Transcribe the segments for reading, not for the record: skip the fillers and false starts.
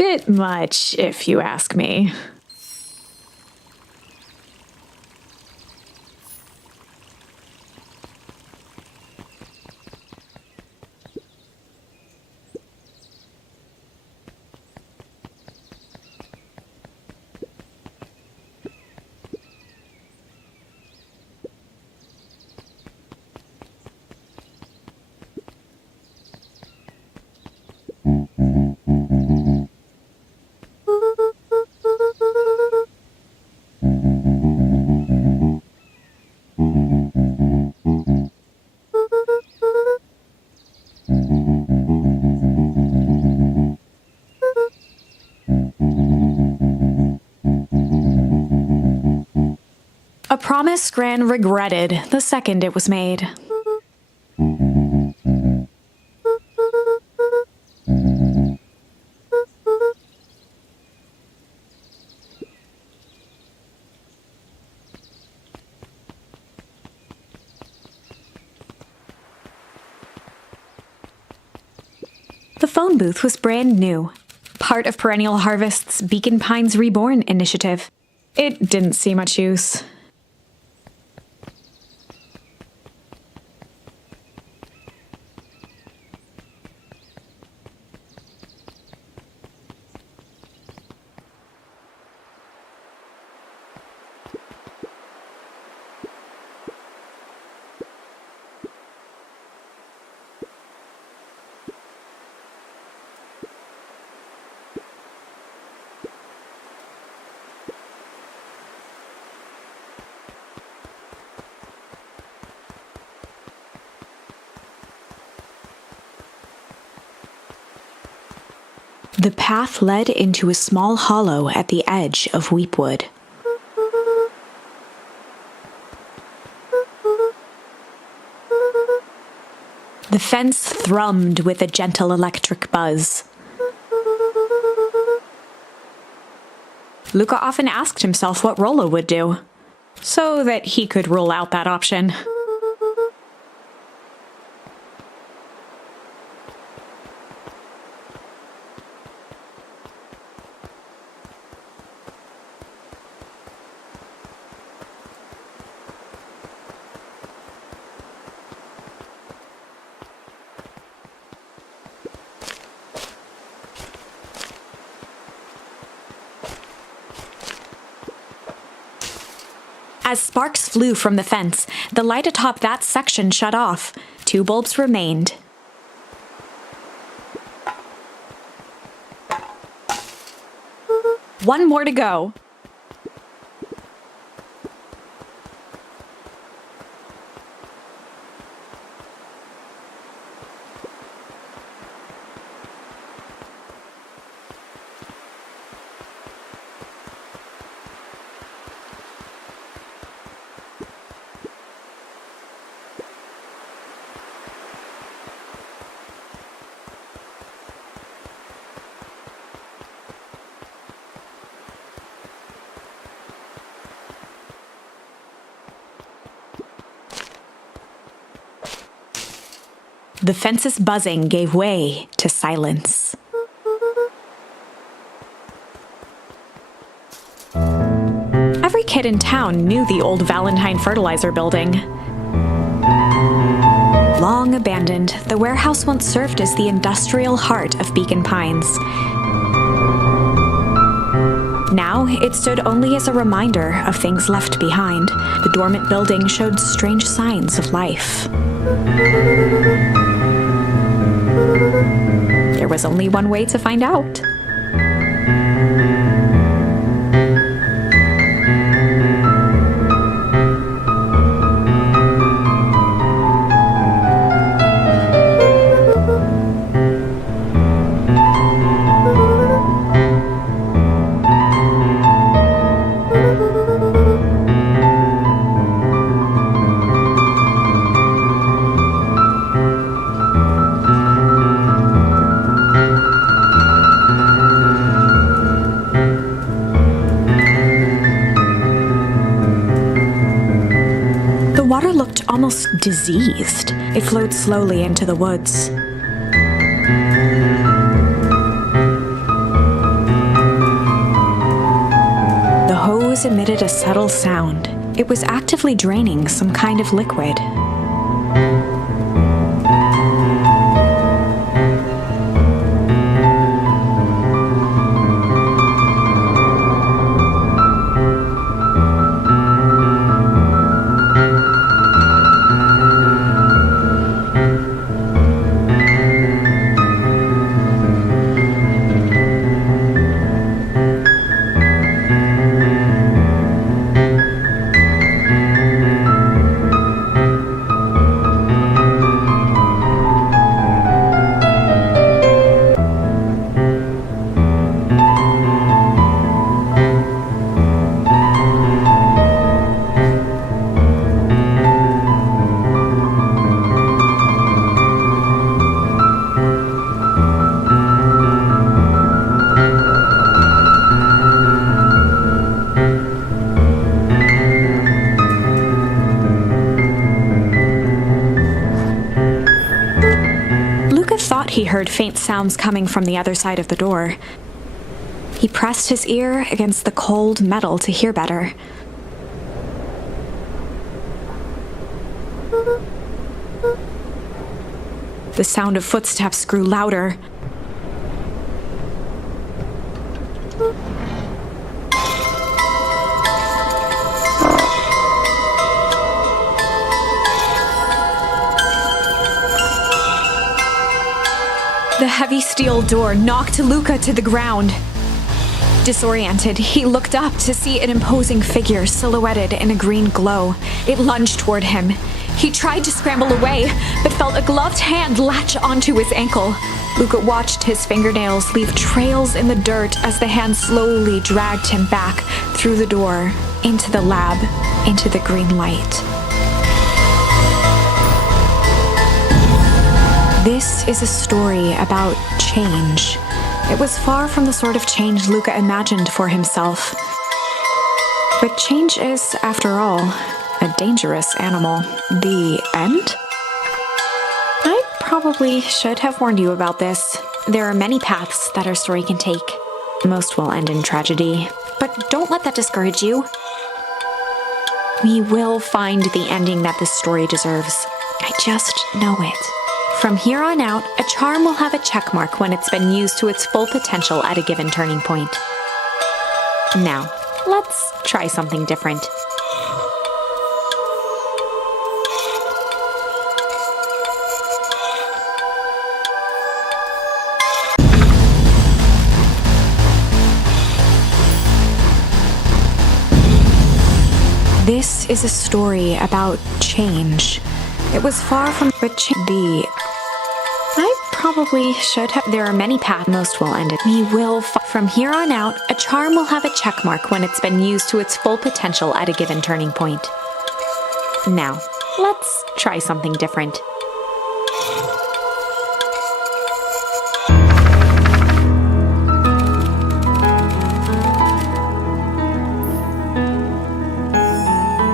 bit much, if you ask me. A promise Gran regretted the second it was made. The phone booth was brand new, part of Perennial Harvest's Beacon Pines Reborn initiative. It didn't see much use. The path led into a small hollow at the edge of Weepwood. The fence thrummed with a gentle electric buzz. Luca often asked himself what Rolo would do, so that he could rule out that option. As sparks flew from the fence, the light atop that section shut off. 2 bulbs remained. One more to go. The fence's buzzing gave way to silence. Every kid in town knew the old Valentine fertilizer building. Long abandoned, the warehouse once served as the industrial heart of Beacon Pines. Now, it stood only as a reminder of things left behind. The dormant building showed strange signs of life. There was only one way to find out. Almost diseased. It flowed slowly into the woods. nose emitted a subtle sound. It was actively draining some kind of liquid. He heard faint sounds coming from the other side of the door. He pressed his ear against the cold metal to hear better. The sound of footsteps grew louder. The heavy steel door knocked Luca to the ground. Disoriented, he looked up to see an imposing figure silhouetted in a green glow. It lunged toward him. He tried to scramble away, but felt a gloved hand latch onto his ankle. Luca watched his fingernails leave trails in the dirt as the hand slowly dragged him back through the door, into the lab, into the green light. This is a story about change. It was far from the sort of change Luca imagined for himself. But change is, after all, a dangerous animal. The end? I probably should have warned you about this. There are many paths that our story can take. Most will end in tragedy. But don't let that discourage you. We will find the ending that this story deserves. I just know it. From here on out, a charm will have a check mark when it's been used to its full potential at a given turning point. Now, let's try something different. This is a story about change. It was far from the... I probably should have... There are many paths. Most will end it. We will... From here on out, a charm will have a check mark when it's been used to its full potential at a given turning point. Now, let's try something different.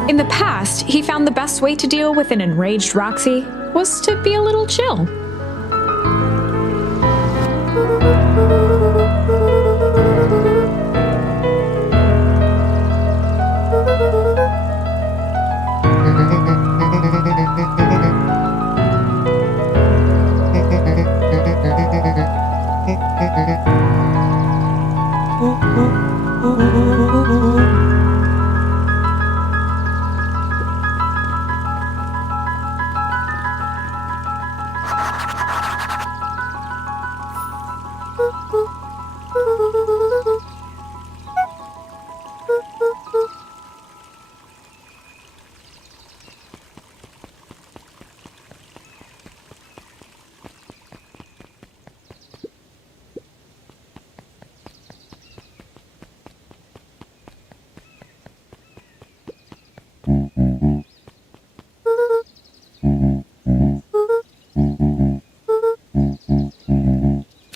In the past, he found the best way to deal with an enraged Roxy was to be a little chill.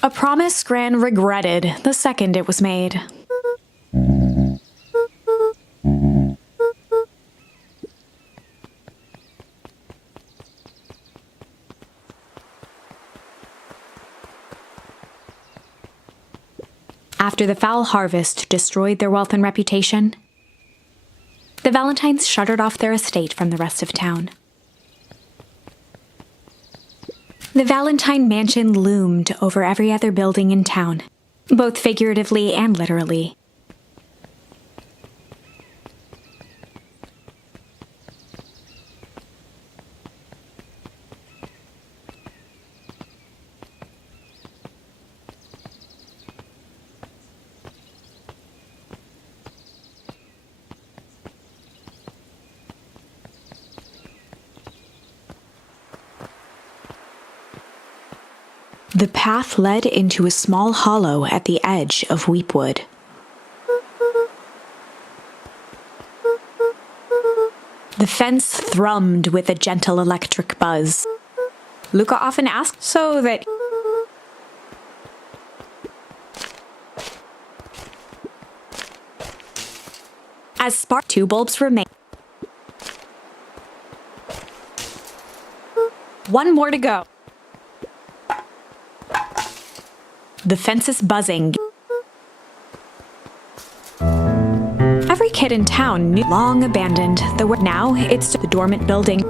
A promise Gran regretted the second it was made. After the foul harvest destroyed their wealth and reputation, the Valentines shuttered off their estate from the rest of town. The Valentine mansion loomed over every other building in town, both figuratively and literally. The path led into a small hollow at the edge of Weepwood. The fence thrummed with a gentle electric buzz. Luca often asked so that as spark 2 bulbs remain. One more to go. The fence is buzzing. Every kid in town knew long abandoned. Now it's the dormant building.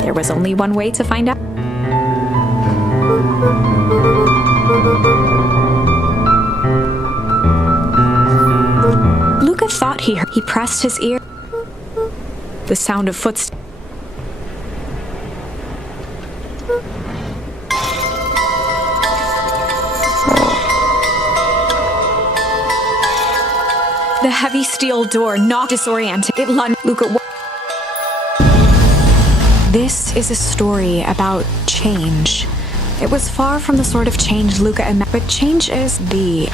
There was only one way to find out. Luca thought he heard. He pressed his ear. The sound of footsteps. The heavy steel door knocked, disoriented. It lunged. Luca. This is a story about change. It was far from the sort of change Luca imagined, but change is the.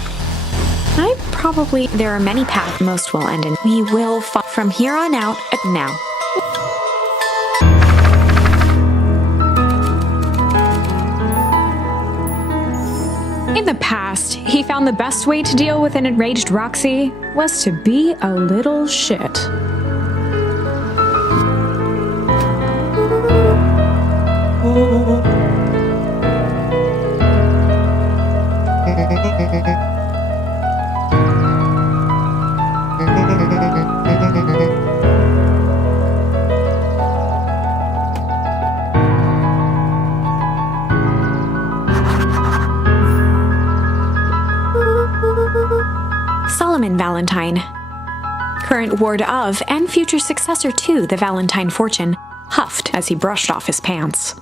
There are many paths. Most will end in. We will from here on out. Now. In the past, he found the best way to deal with an enraged Roxy was to be a little shit. Solomon Valentine, current ward of and future successor to the Valentine fortune, huffed as he brushed off his pants.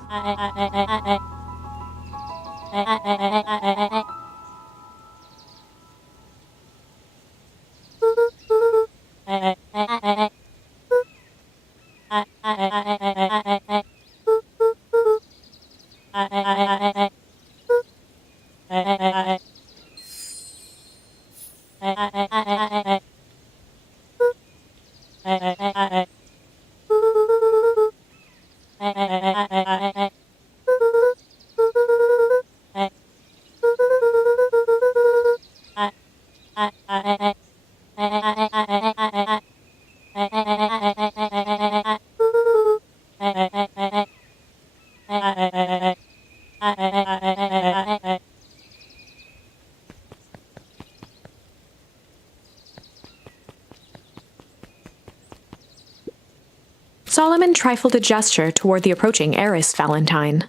Solomon trifled a gesture toward the approaching heiress Valentine.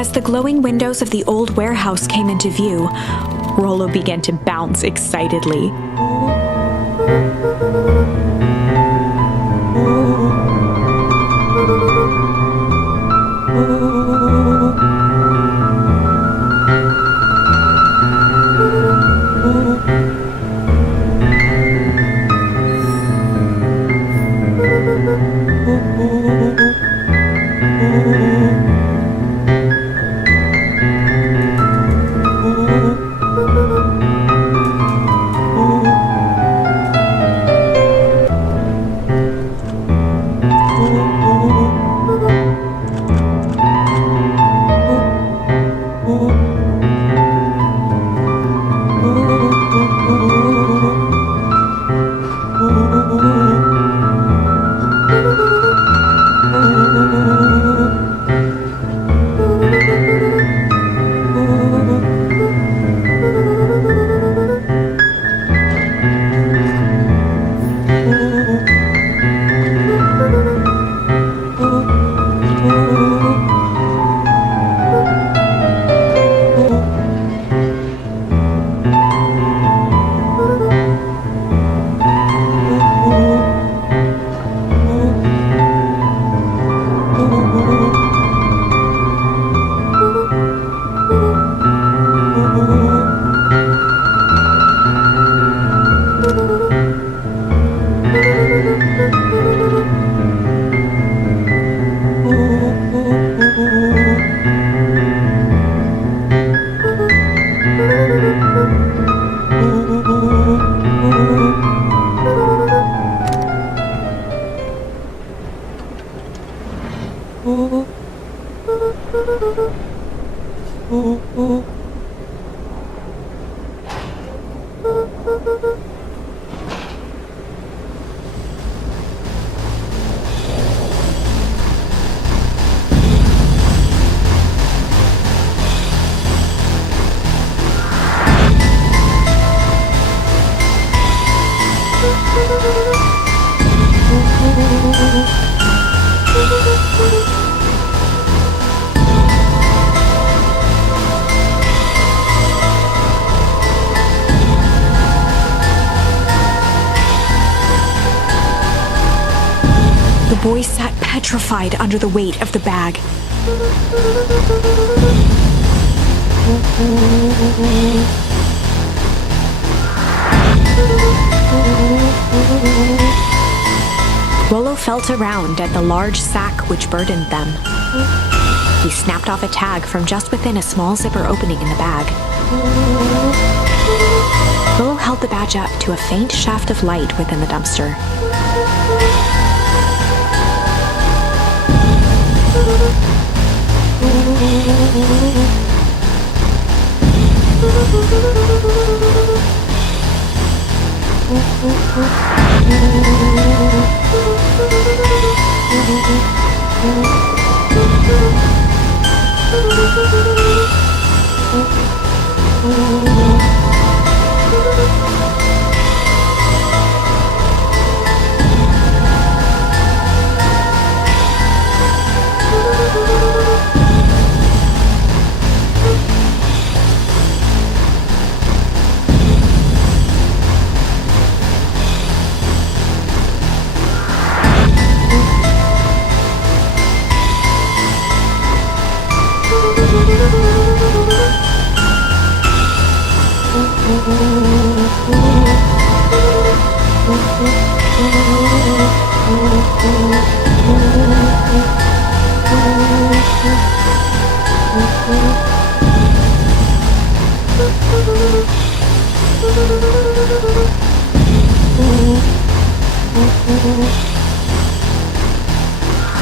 As the glowing windows of the old warehouse came into view, Rolo began to bounce excitedly. The boy sat petrified under the weight of the bag. Rolo felt around at the large sack which burdened them. He snapped off a tag from just within a small zipper opening in the bag. Rolo held the badge up to a faint shaft of light within the dumpster.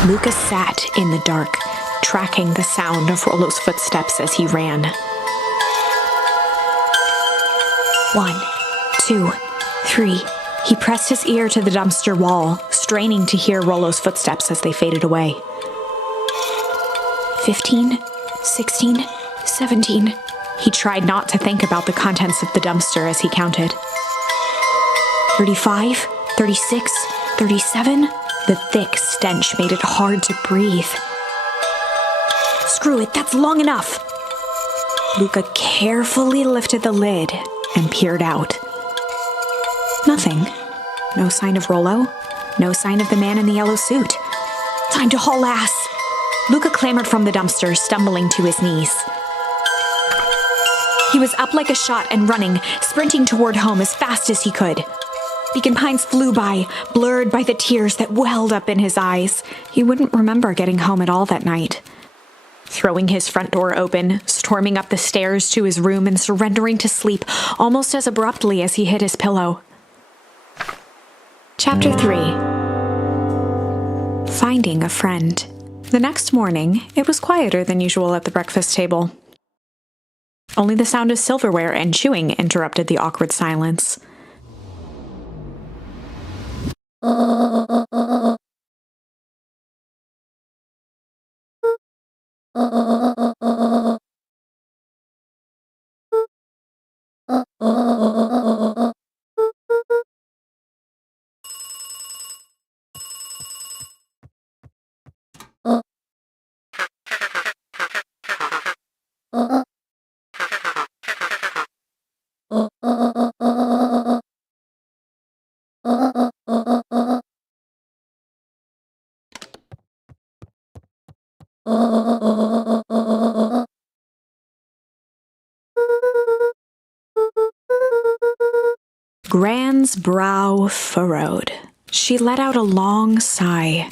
Lucas sat in the dark, tracking the sound of Rolo's footsteps as he ran. 1, 2, 3. He pressed his ear to the dumpster wall, straining to hear Rolo's footsteps as they faded away. 15, 16, 17. He tried not to think about the contents of the dumpster as he counted. 35, 36, 37. The thick stench made it hard to breathe. Screw it, that's long enough. Luca carefully lifted the lid and peered out. Nothing. No sign of Rolo. No sign of the man in the yellow suit. Time to haul ass. Luca clambered from the dumpster, stumbling to his knees. He was up like a shot and running, sprinting toward home as fast as he could. Beacon Pines flew by, blurred by the tears that welled up in his eyes. He wouldn't remember getting home at all that night. Throwing his front door open, storming up the stairs to his room and surrendering to sleep almost as abruptly as he hit his pillow. Chapter 3. Finding a friend. The next morning, it was quieter than usual at the breakfast table. Only the sound of silverware and chewing interrupted the awkward silence. Gran's brow furrowed. She let out a long sigh.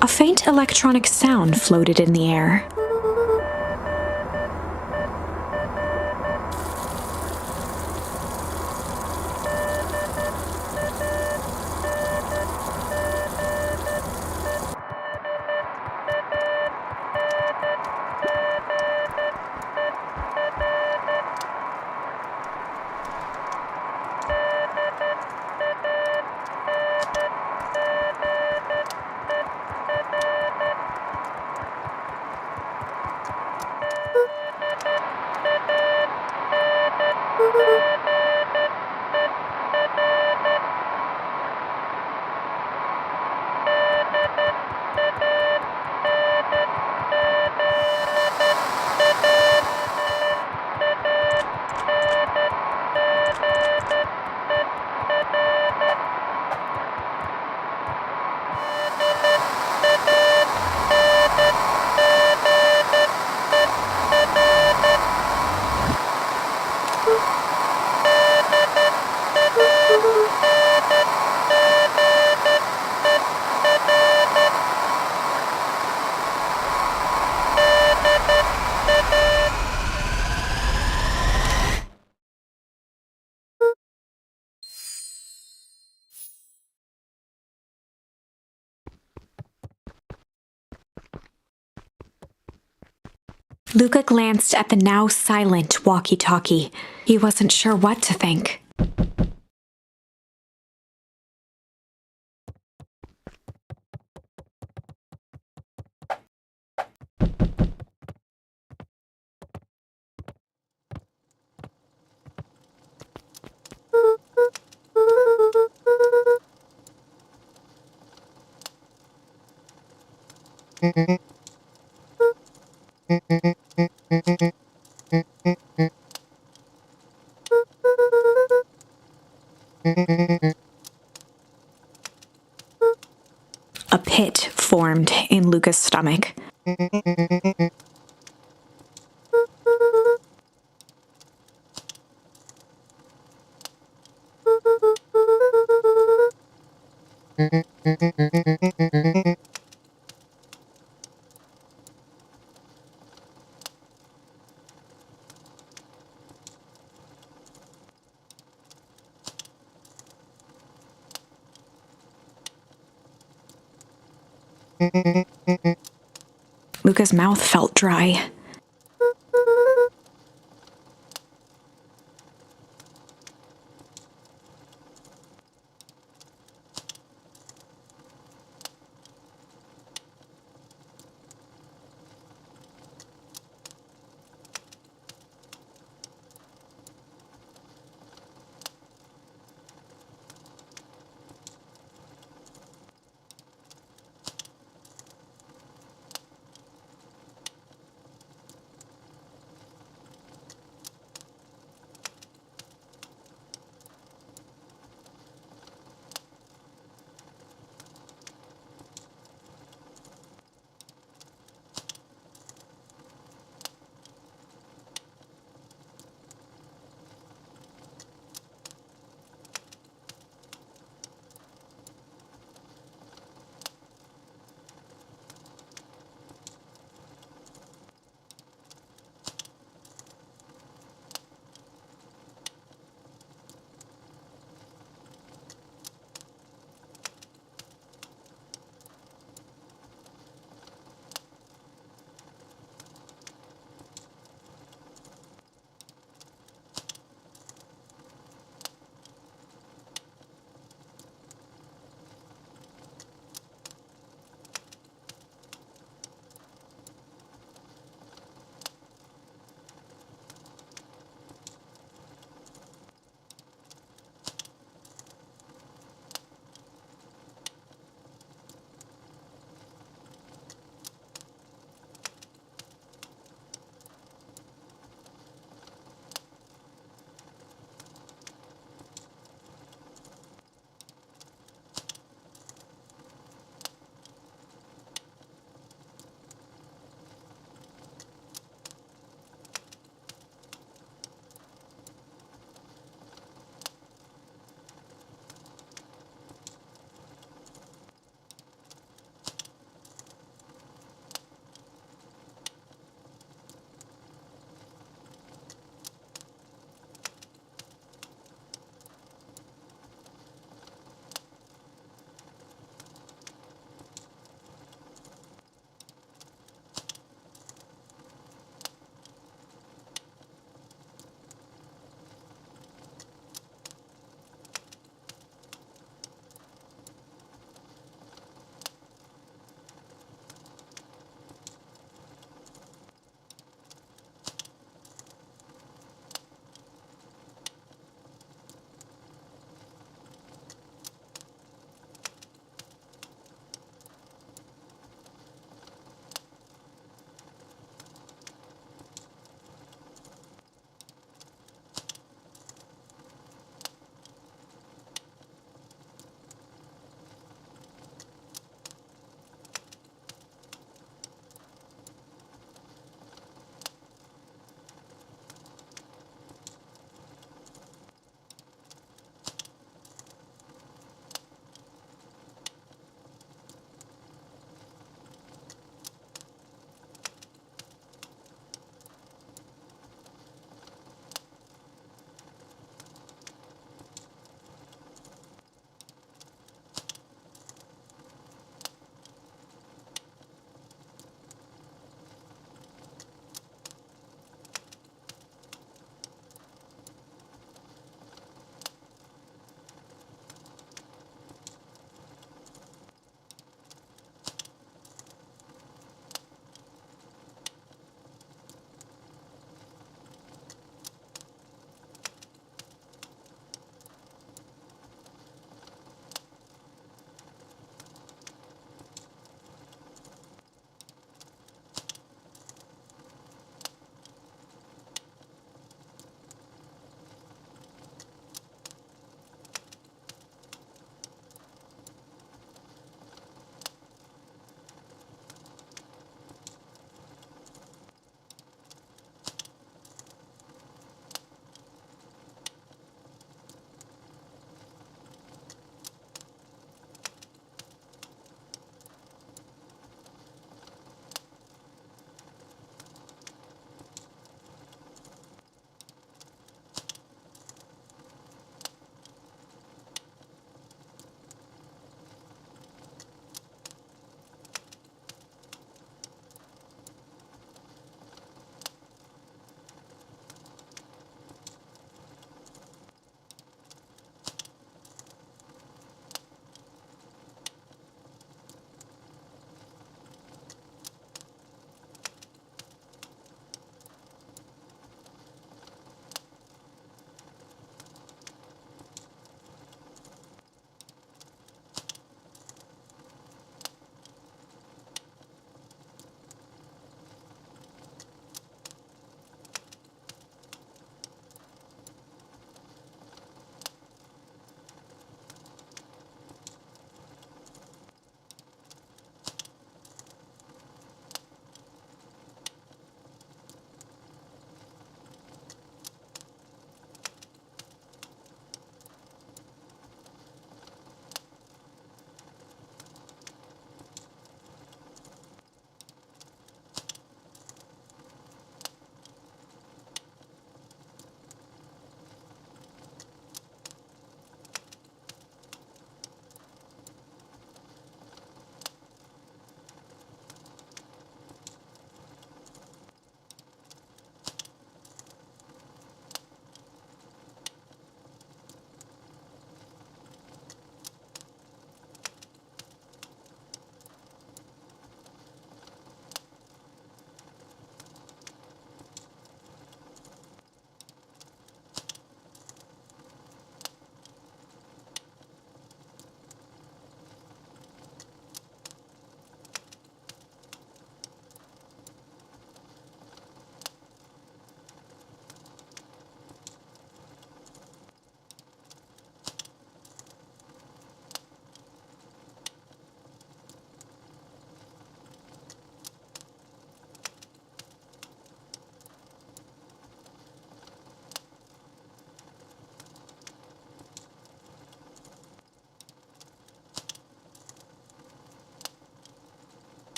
A faint electronic sound floated in the air. Luca glanced at the now silent walkie-talkie. He wasn't sure what to think. A pit formed in Luca's stomach. Luca's mouth felt dry.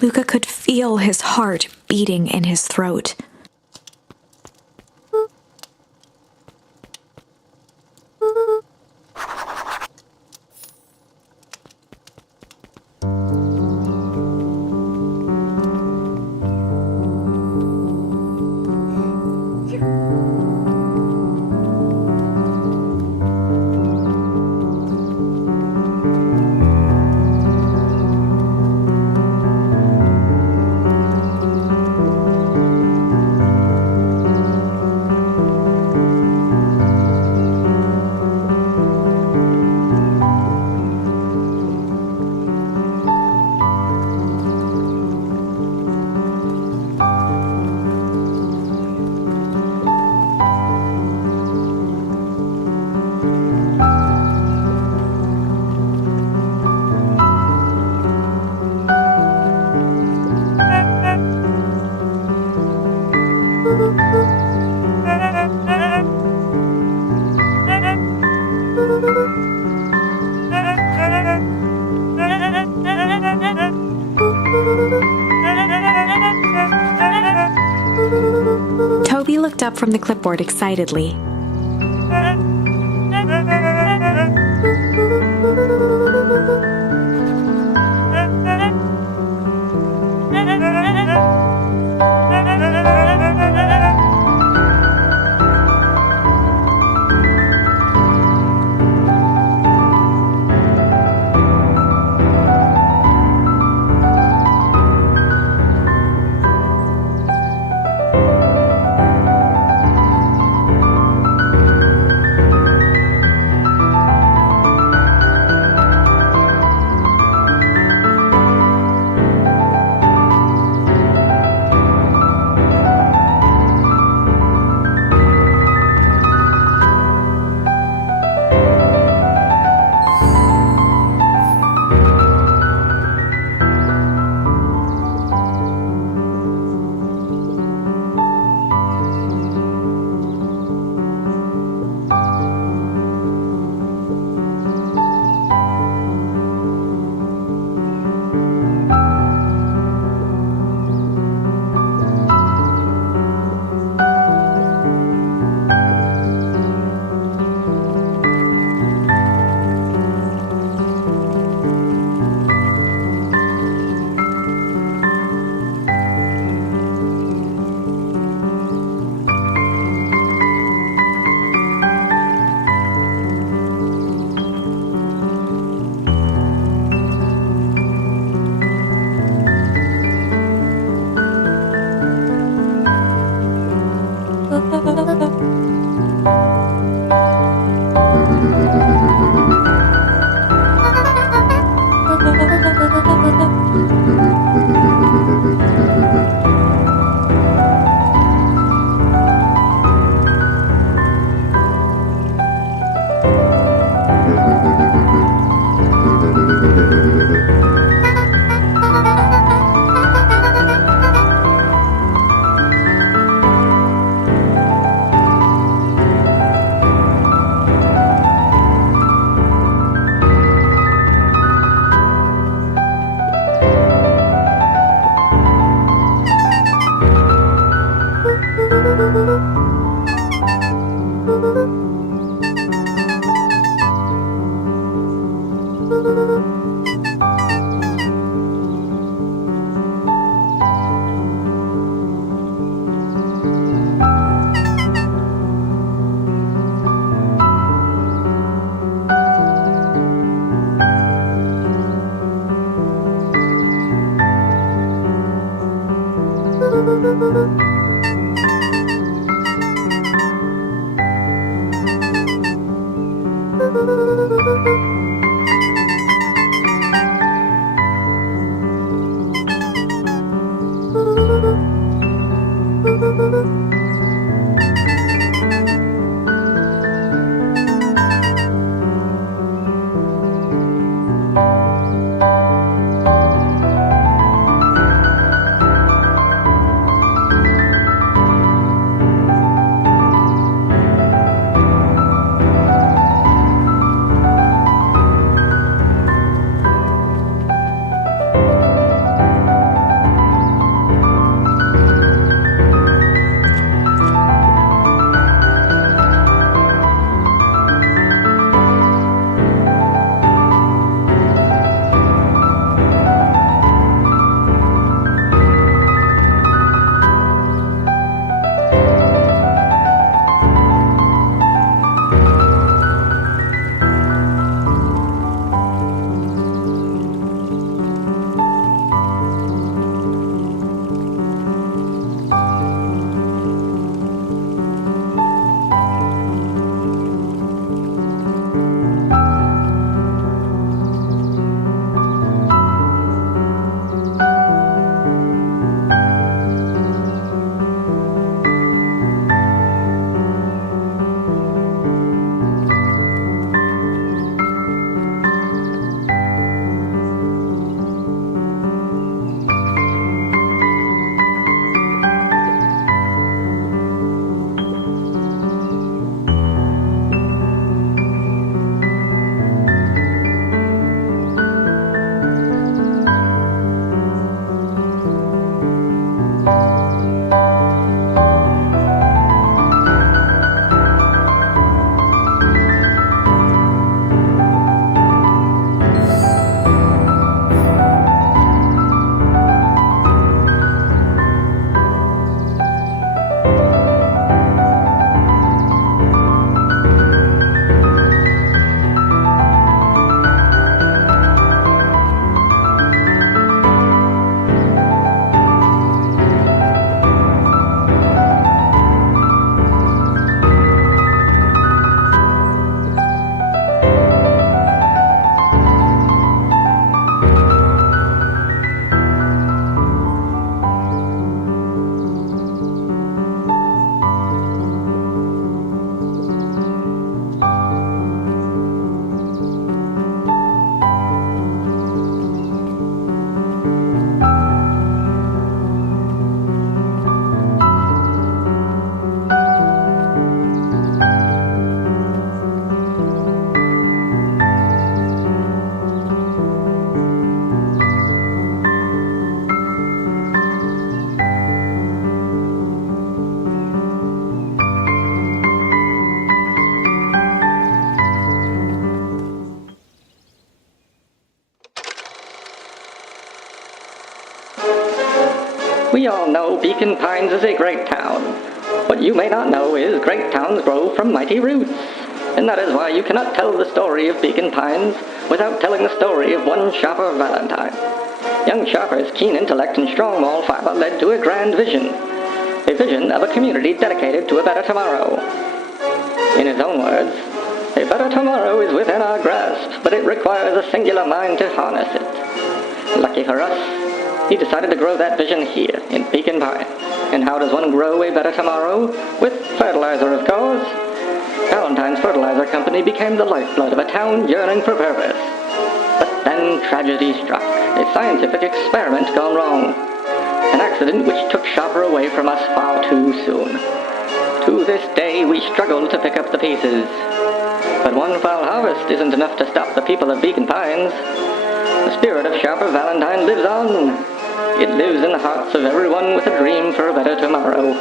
Luca could feel his heart beating in his throat. Toby looked up from the clipboard excitedly. We all know Beacon Pines is a great town. What you may not know is great towns grow from mighty roots. And that is why you cannot tell the story of Beacon Pines without telling the story of one Shopper Valentine. Young Shopper's keen intellect and strong moral fiber led to a grand vision. A vision of a community dedicated to a better tomorrow. In his own words, a better tomorrow is within our grasp, but it requires a singular mind to harness it. Lucky for us, he decided to grow that vision here, in Beacon Pines. And how does one grow a better tomorrow? With fertilizer, of course. Valentine's Fertilizer Company became the lifeblood of a town yearning for purpose. But then tragedy struck, a scientific experiment gone wrong. An accident which took Shopper away from us far too soon. To this day, we struggle to pick up the pieces. But one foul harvest isn't enough to stop the people of Beacon Pines. The spirit of Shopper Valentine lives on. It lives in the hearts of everyone with a dream for a better tomorrow.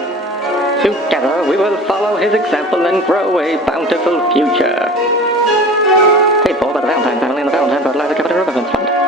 Together, we will follow his example and grow a bountiful future. Paid for by the Valentine family and the Valentine Fertilizer Company Reverence Fund.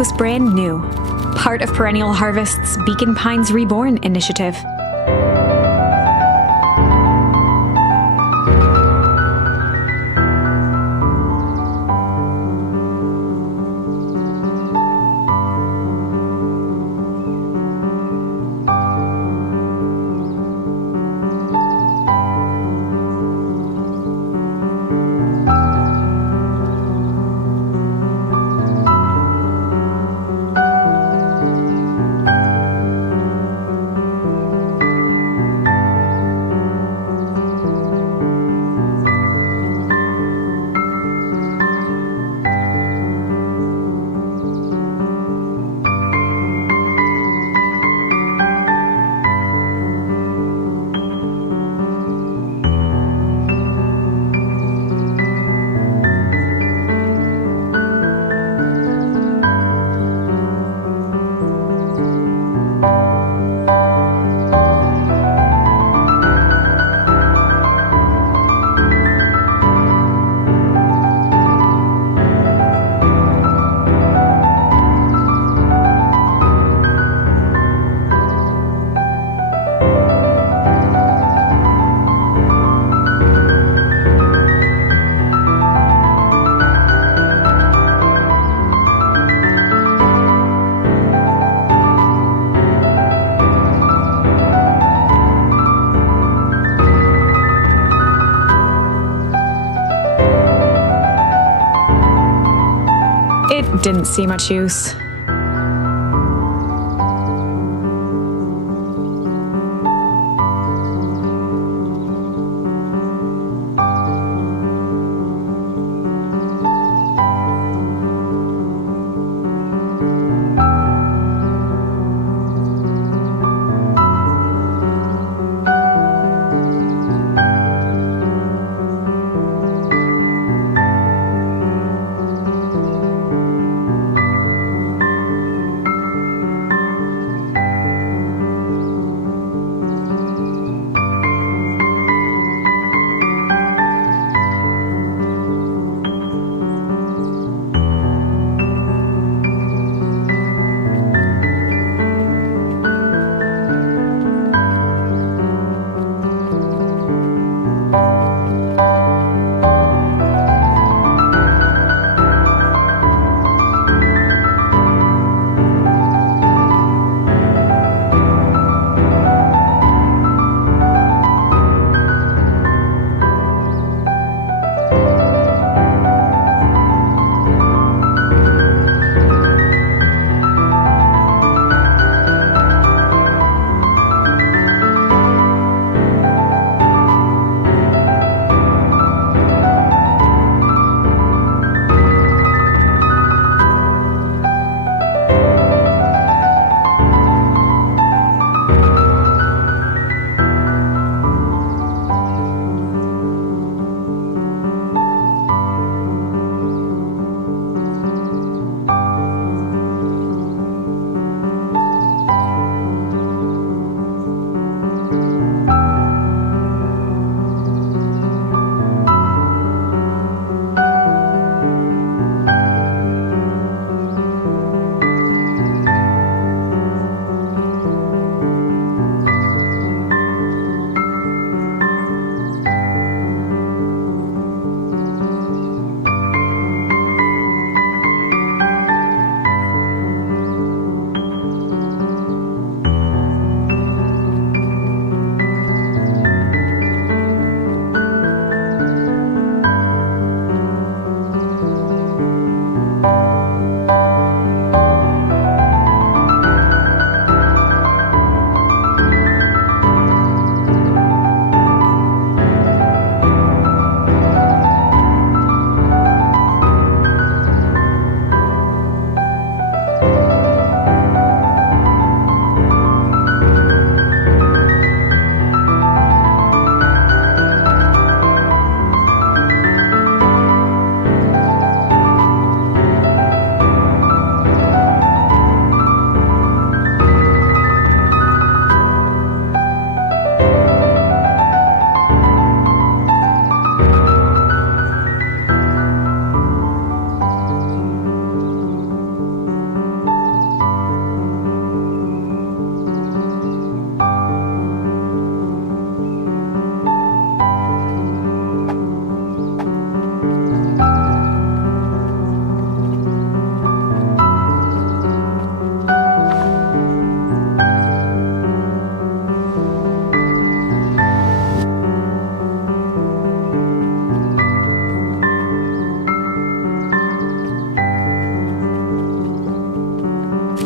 was brand new, part of Perennial Harvest's Beacon Pines Reborn initiative. It didn't see much use.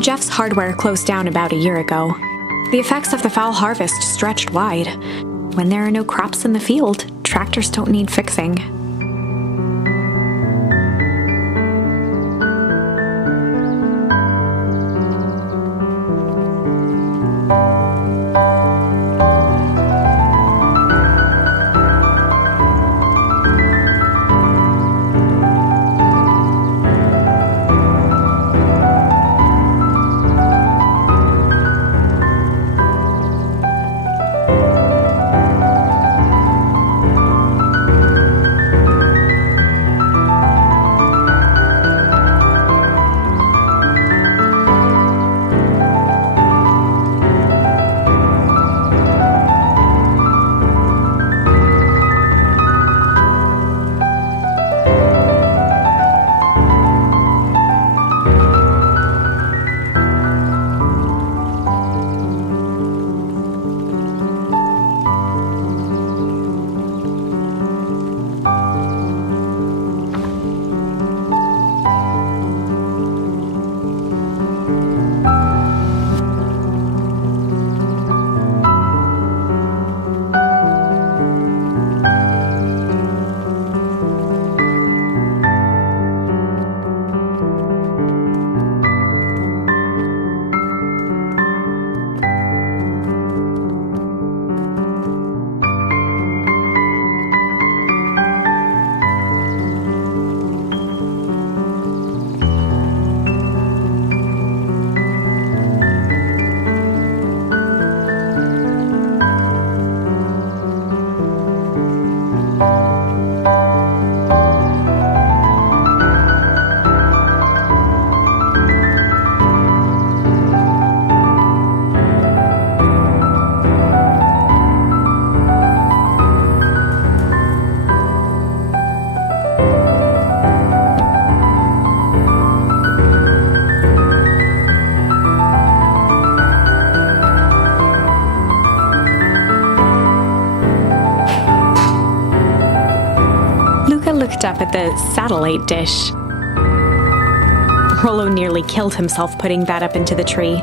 Jeff's hardware closed down about a year ago. The effects of the foul harvest stretched wide. When there are no crops in the field, tractors don't need fixing. Looked up at the satellite dish. Rolo nearly killed himself putting that up into the tree.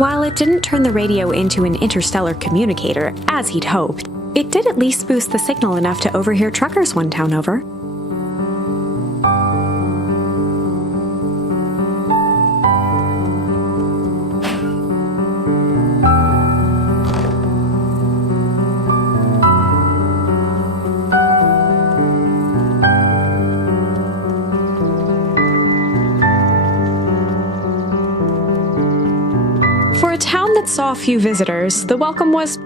While it didn't turn the radio into an interstellar communicator, as he'd hoped, it did at least boost the signal enough to overhear truckers one town over. For a town that saw few visitors, the welcome was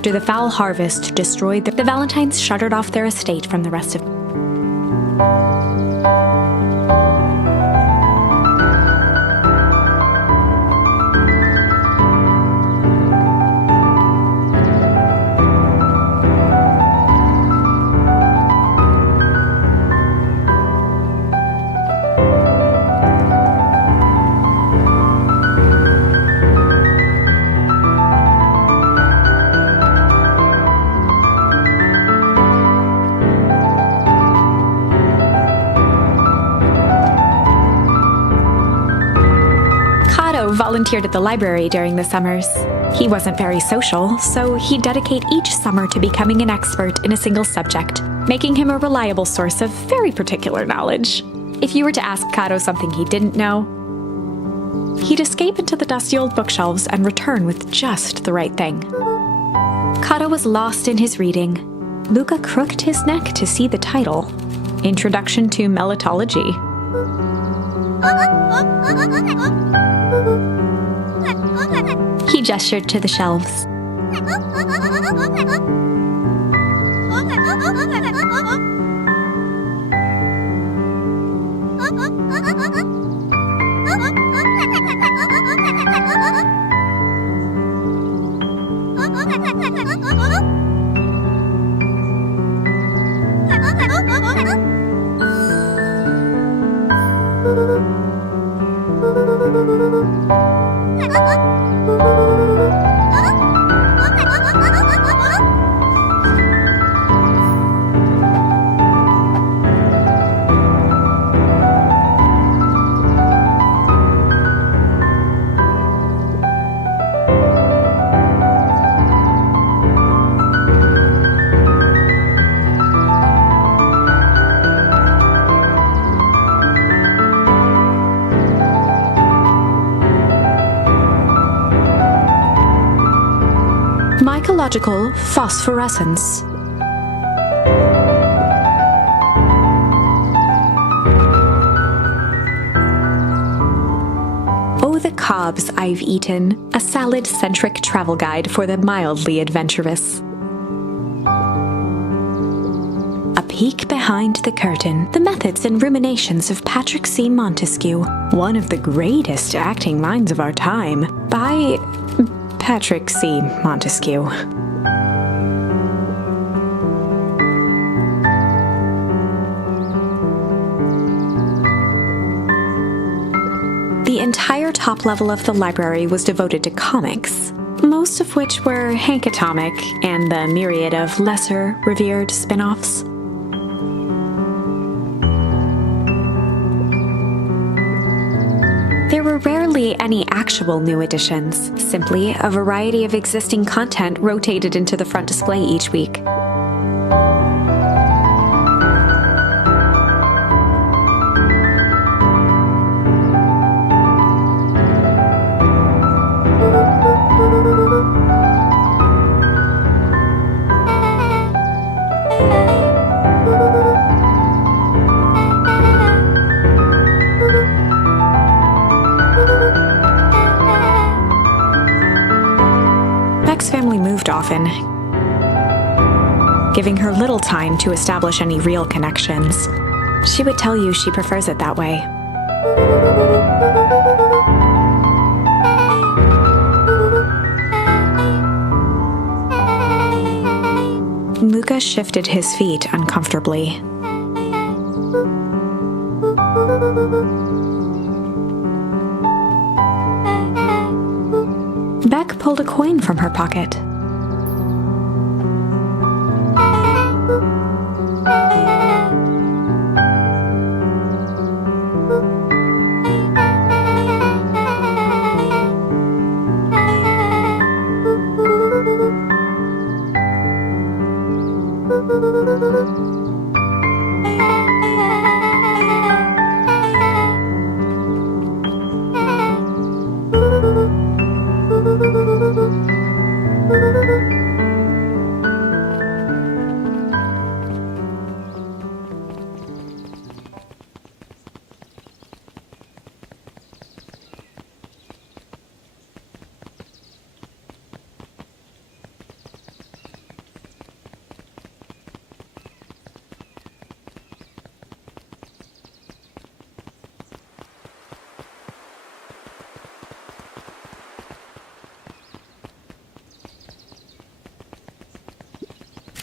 After the foul harvest destroyed the Valentines shuttered off their estate from the rest of volunteered at the library during the summers. He wasn't very social, so he'd dedicate each summer to becoming an expert in a single subject, making him a reliable source of very particular knowledge. If you were to ask Kato something he didn't know, he'd escape into the dusty old bookshelves and return with just the right thing. Kato was lost in his reading. Luca crooked his neck to see the title, Introduction to Melitology. He gestured to the shelves. Mycological phosphorescence. Oh, the cobs I've eaten, a salad-centric travel guide for the mildly adventurous. A peek behind the curtain, the methods and ruminations of Patrick C. Montesquieu, one of the greatest acting minds of our time, by Patrick C. Montesquieu. The entire top level of the library was devoted to comics, most of which were Hank Atomic and the myriad of lesser revered spin-offs. There were rarely any actual new additions, simply a variety of existing content rotated into the front display each week. Beck's family moved often, giving her little time to establish any real connections. She would tell you she prefers it that way. Luca shifted his feet uncomfortably. Beck pulled a coin from her pocket.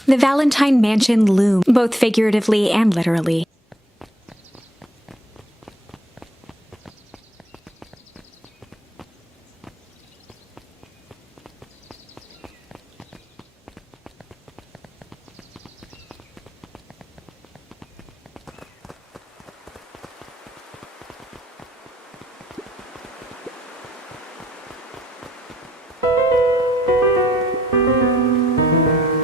The Valentine mansion loomed, both figuratively and literally.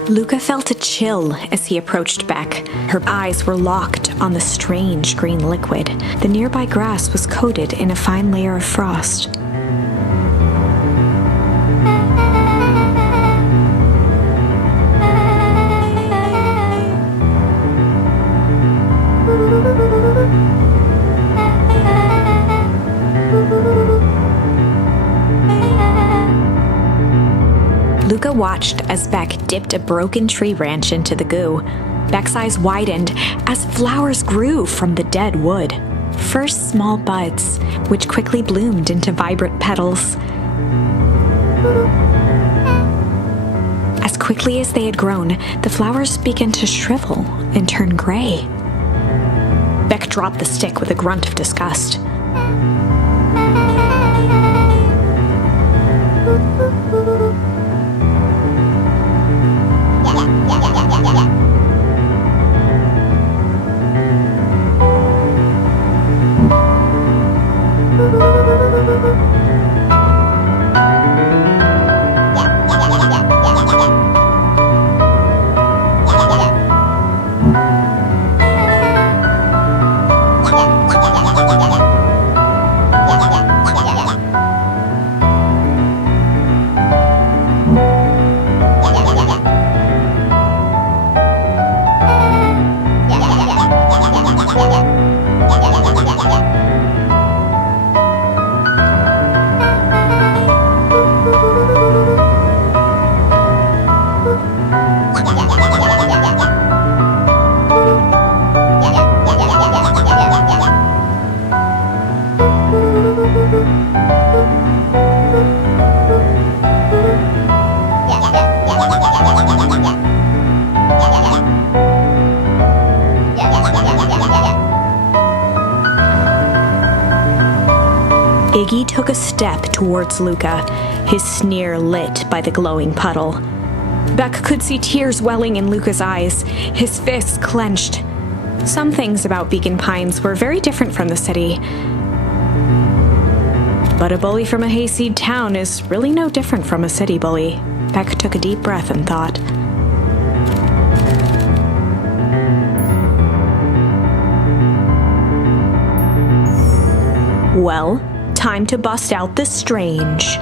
Luca felt a chill as he approached Beck. Her eyes were locked on the strange green liquid. The nearby grass was coated in a fine layer of frost. Luca watched as Beck dipped a broken tree branch into the goo. Beck's eyes widened as flowers grew from the dead wood. First small buds, which quickly bloomed into vibrant petals. As quickly as they had grown, the flowers began to shrivel and turn gray. Beck dropped the stick with a grunt of disgust. Iggy took a step towards Luca, his sneer lit by the glowing puddle. Beck could see tears welling in Luca's eyes, his fists clenched. Some things about Beacon Pines were very different from the city. But a bully from a hayseed town is really no different from a city bully. Beck took a deep breath and thought. Well, time to bust out the strange.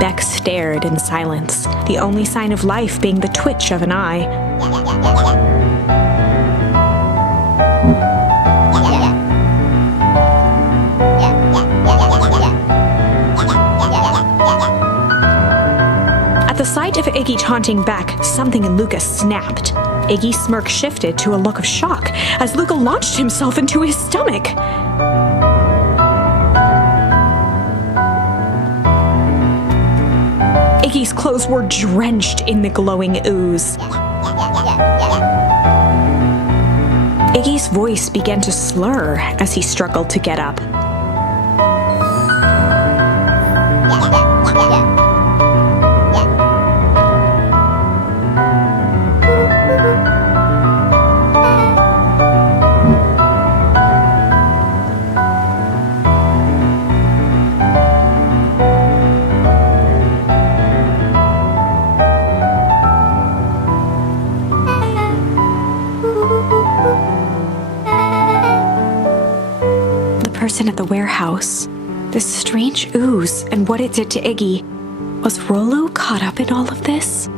Beck stared in silence, the only sign of life being the twitch of an eye. At the sight of Iggy taunting Beck, something in Luca snapped. Iggy's smirk shifted to a look of shock as Luca launched himself into his stomach. Iggy's clothes were drenched in the glowing ooze. Iggy's voice began to slur as he struggled to get up. Person at the warehouse, this strange ooze and what it did to Iggy. Was Rolo caught up in all of this?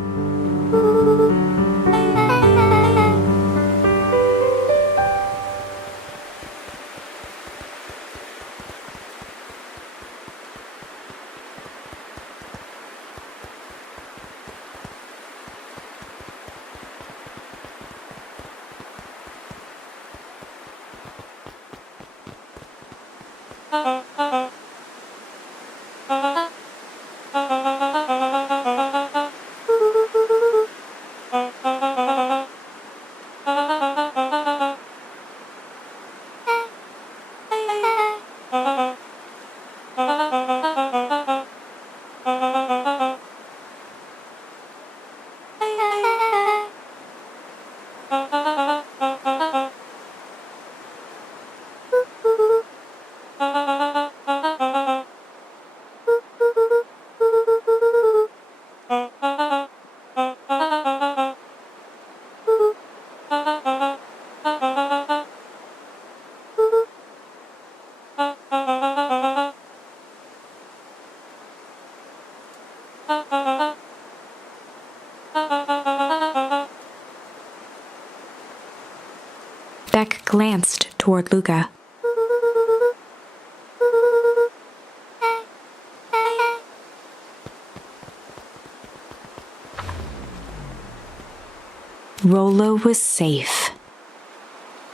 Beck glanced toward Luca. Rolo was safe.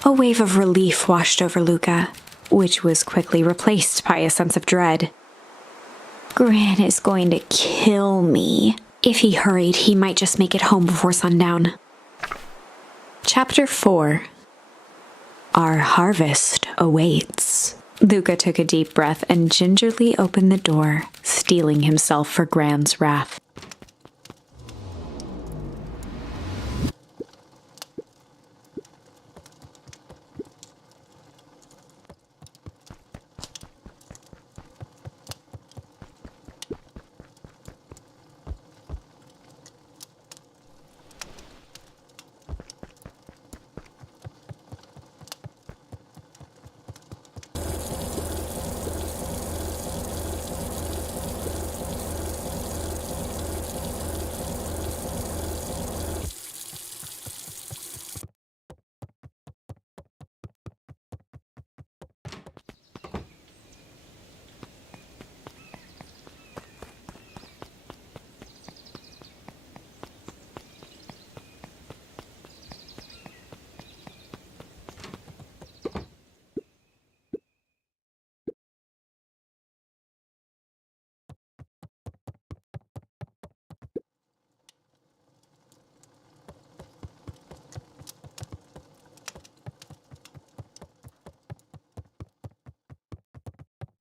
A wave of relief washed over Luca, which was quickly replaced by a sense of dread. Gran is going to kill me. If he hurried, he might just make it home before sundown. Chapter 4. Our harvest awaits. Luca took a deep breath and gingerly opened the door, steeling himself for Gran's wrath.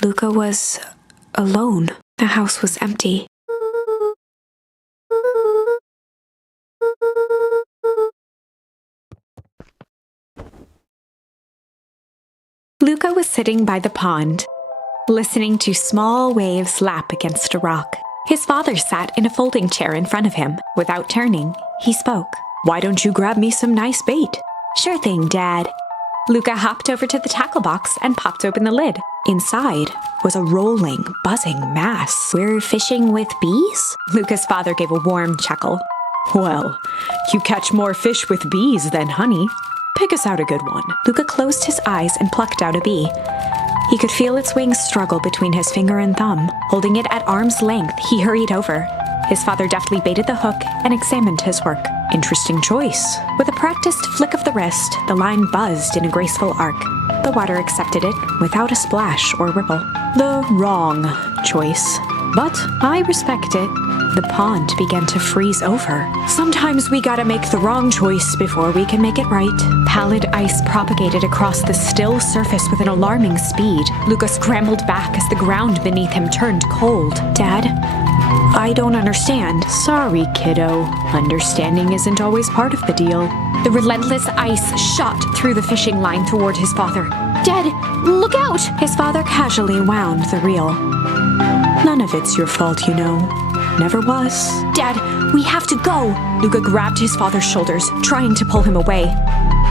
Luca was alone. The house was empty. Luca was sitting by the pond, listening to small waves lap against a rock. His father sat in a folding chair in front of him. Without turning, he spoke. "Why don't you grab me some nice bait?" "Sure thing, Dad." Luca hopped over to the tackle box and popped open the lid. Inside was a rolling, buzzing mass. "We're fishing with bees?" Luca's father gave a warm chuckle. "Well, you catch more fish with bees than honey. Pick us out a good one." Luca closed his eyes and plucked out a bee. He could feel its wings struggle between his finger and thumb. Holding it at arm's length, he hurried over. His father deftly baited the hook and examined his work. "Interesting choice." With a practiced flick of the wrist, the line buzzed in a graceful arc. The water accepted it without a splash or ripple. The wrong choice. But I respect it. The pond began to freeze over. Sometimes we gotta make the wrong choice before we can make it right. Pallid ice propagated across the still surface with an alarming speed. Luca scrambled back as the ground beneath him turned cold. "Dad, I don't understand." "Sorry, kiddo. Understanding isn't always part of the deal." The relentless ice shot through the fishing line toward his father. "Dad, look out!" His father casually wound the reel. "None of it's your fault, you know. Never was." "Dad, we have to go." Luca grabbed his father's shoulders, trying to pull him away.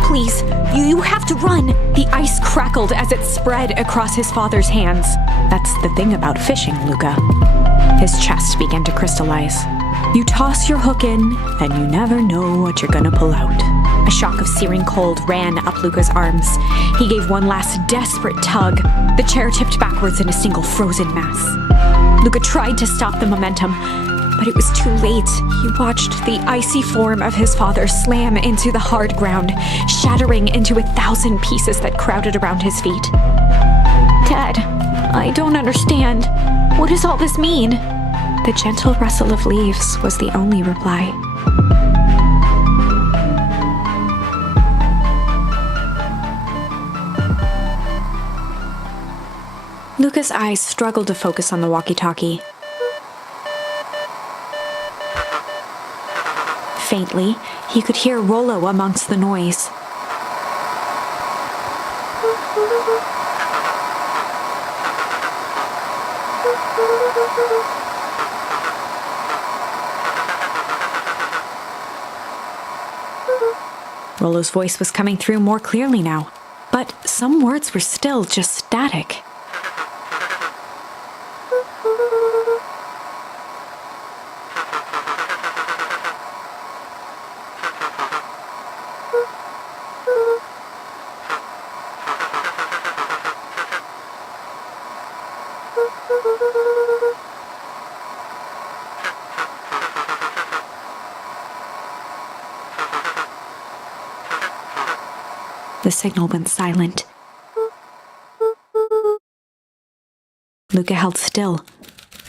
"Please, you have to run." The ice crackled as it spread across his father's hands. "That's the thing about fishing, Luca." His chest began to crystallize. "You toss your hook in, and you never know what you're gonna pull out." A shock of searing cold ran up Luca's arms. He gave one last desperate tug. The chair tipped backwards in a single frozen mass. Luca tried to stop the momentum, but it was too late. He watched the icy form of his father slam into the hard ground, shattering into 1,000 pieces that crowded around his feet. "Dad, I don't understand. What does all this mean? The gentle rustle of leaves was the only reply. Luca's eyes struggled to focus on the walkie-talkie. Faintly, he could hear Rolo amongst the noise. Rolo's voice was coming through more clearly now, but some words were still just static. The signal went silent. Luca held still,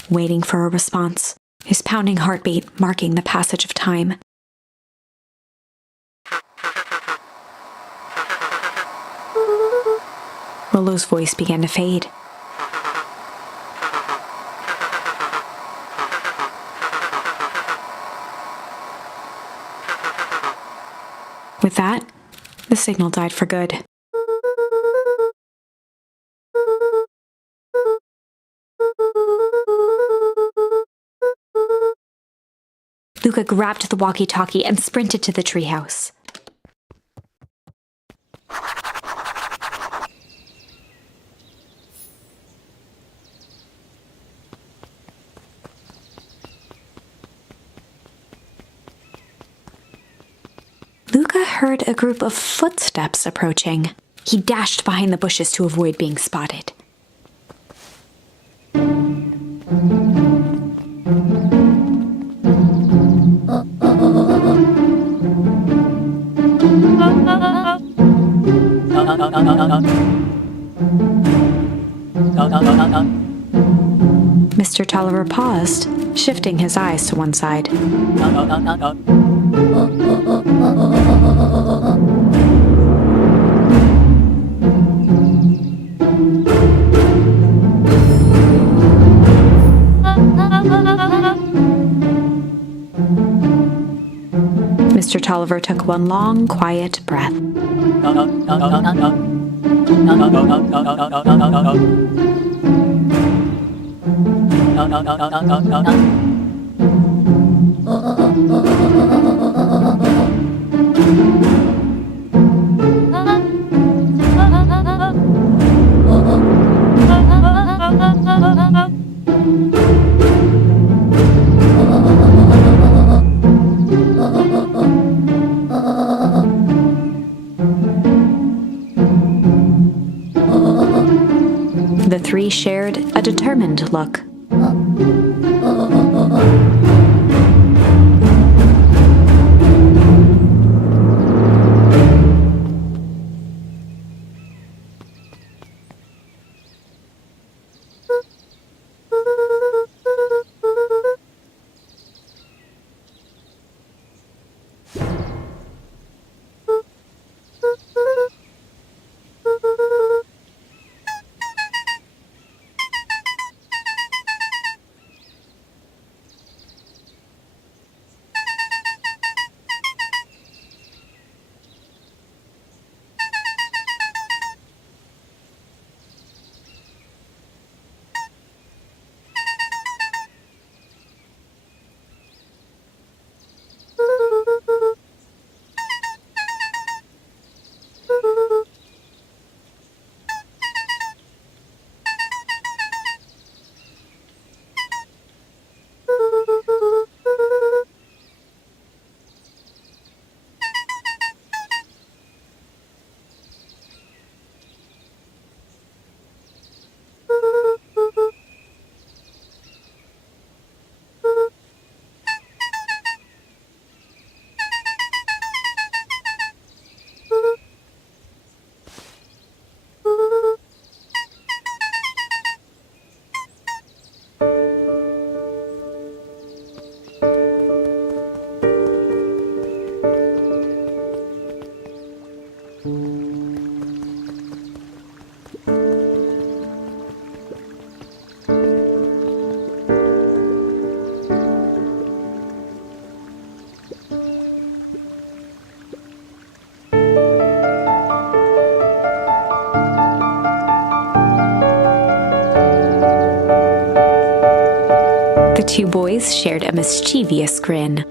waiting for a response, his pounding heartbeat marking the passage of time. Rolo's voice began to fade. With that, the signal died for good. Luca grabbed the walkie-talkie and sprinted to the treehouse. Luca heard a group of footsteps approaching. He dashed behind the bushes to avoid being spotted. Mr. Tolliver paused, shifting his eyes to one side. Mr. Tolliver took one long, quiet breath. The three shared a determined look. The two boys shared a mischievous grin.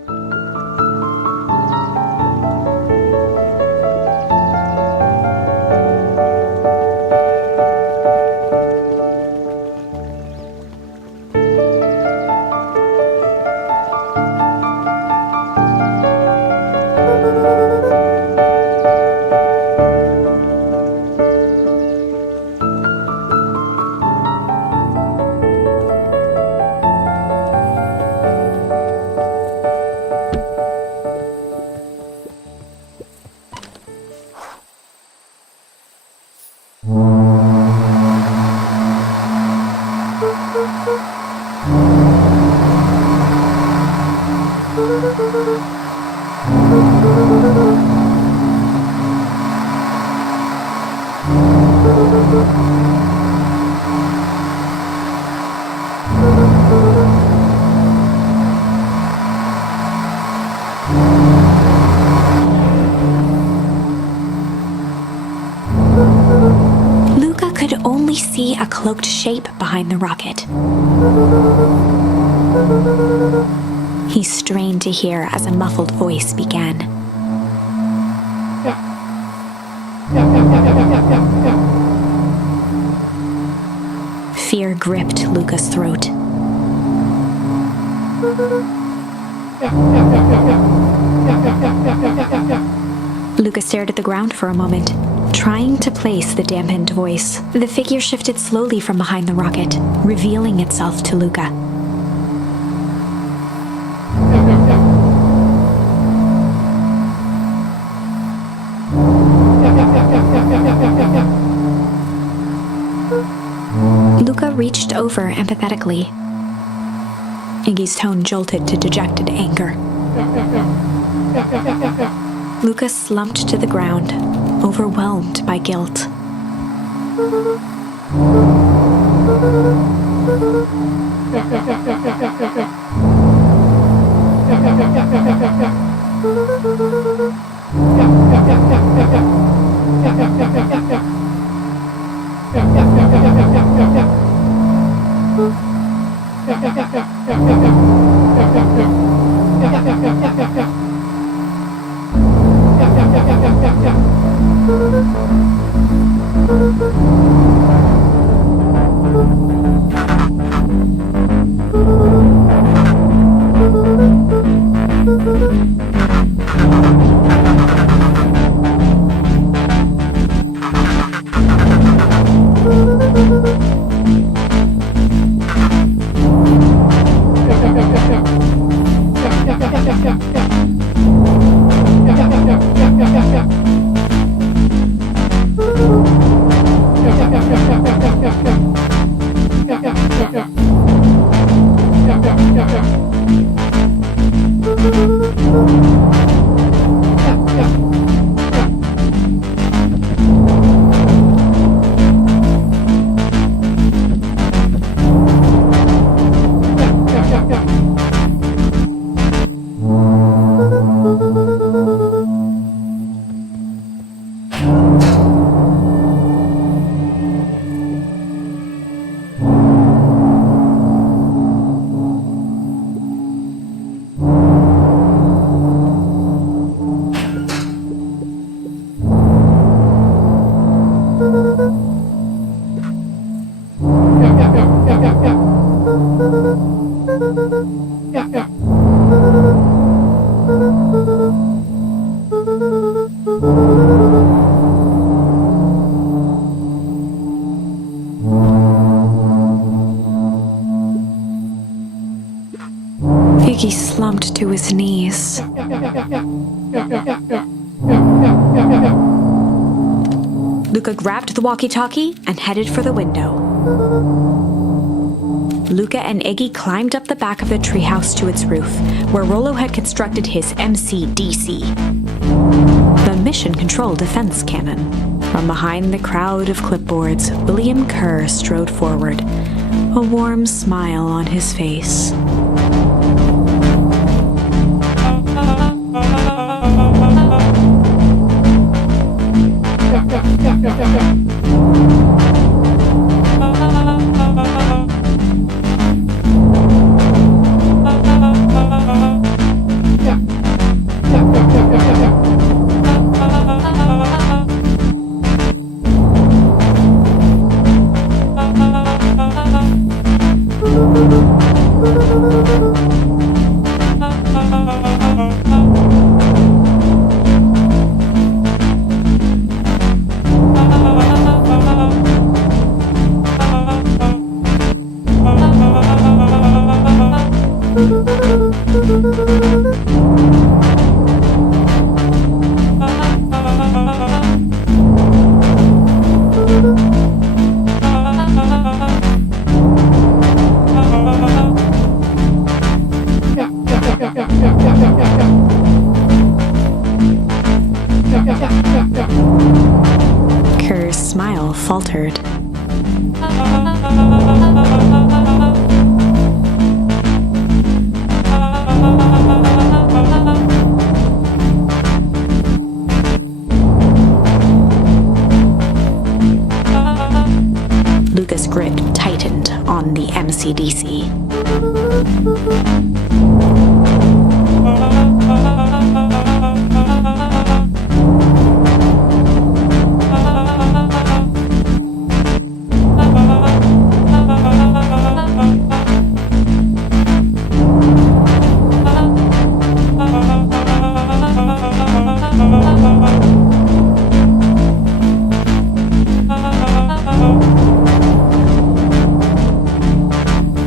Luca could only see a cloaked shape behind the rocket. He strained to hear as a muffled voice began. Fear gripped Luca's throat. Luca stared at the ground for a moment, trying to place the dampened voice. The figure shifted slowly from behind the rocket, revealing itself to Luca. Luca reached over empathetically. Iggy's tone jolted to dejected anger. Luca slumped to the ground, overwhelmed by guilt. Iggy slumped to his knees. Luca grabbed the walkie-talkie and headed for the window. Luca and Iggy climbed up the back of the treehouse to its roof, where Rolo had constructed his MCDC, the Mission Control Defense Cannon. From behind the crowd of clipboards, William Kerr strode forward, a warm smile on his face.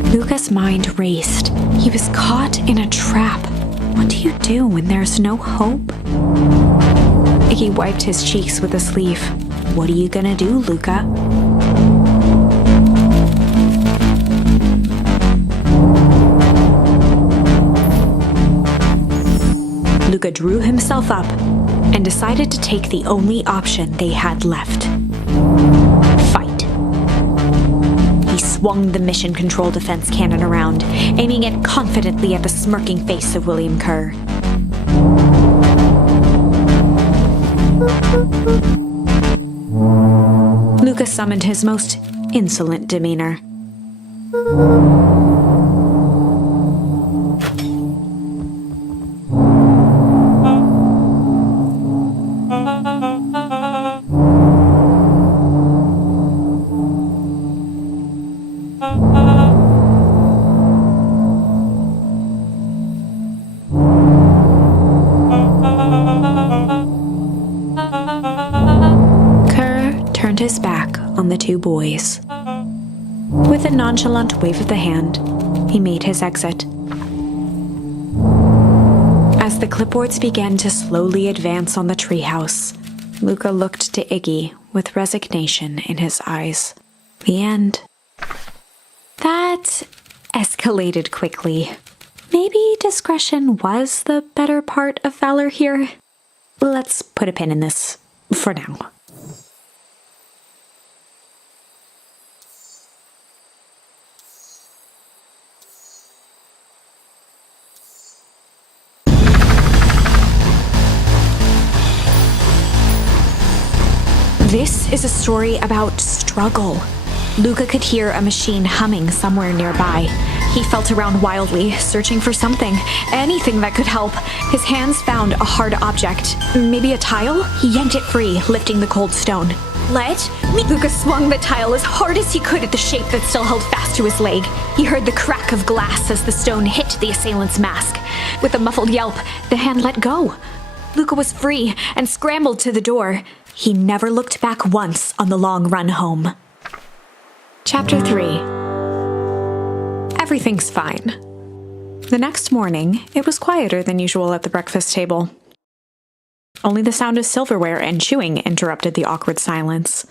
Luca's mind raced. He was caught in a trap. What do you do when there's no hope? Iggy wiped his cheeks with a sleeve. What are you gonna do, Luca? Luca drew himself up and decided to take the only option they had left. Fight. He swung the mission control defense cannon around, aiming it confidently at the smirking face of William Kerr. Luca summoned his most insolent demeanor. Turned his back on the two boys. With a nonchalant wave of the hand, he made his exit. As the clipboards began to slowly advance on the treehouse, Luca looked to Iggy with resignation in his eyes. The end. That escalated quickly. Maybe discretion was the better part of valor here. Let's put a pin in this for now. This is a story about struggle. Luca could hear a machine humming somewhere nearby. He felt around wildly, searching for something, anything that could help. His hands found a hard object, maybe a tile? He yanked it free, lifting the cold stone. Let me. Luca swung the tile as hard as he could at the shape that still held fast to his leg. He heard the crack of glass as the stone hit the assailant's mask. With a muffled yelp, the hand let go. Luca was free and scrambled to the door. He never looked back once on the long run home. Chapter 3. Everything's fine. The next morning, it was quieter than usual at the breakfast table. Only the sound of silverware and chewing interrupted the awkward silence.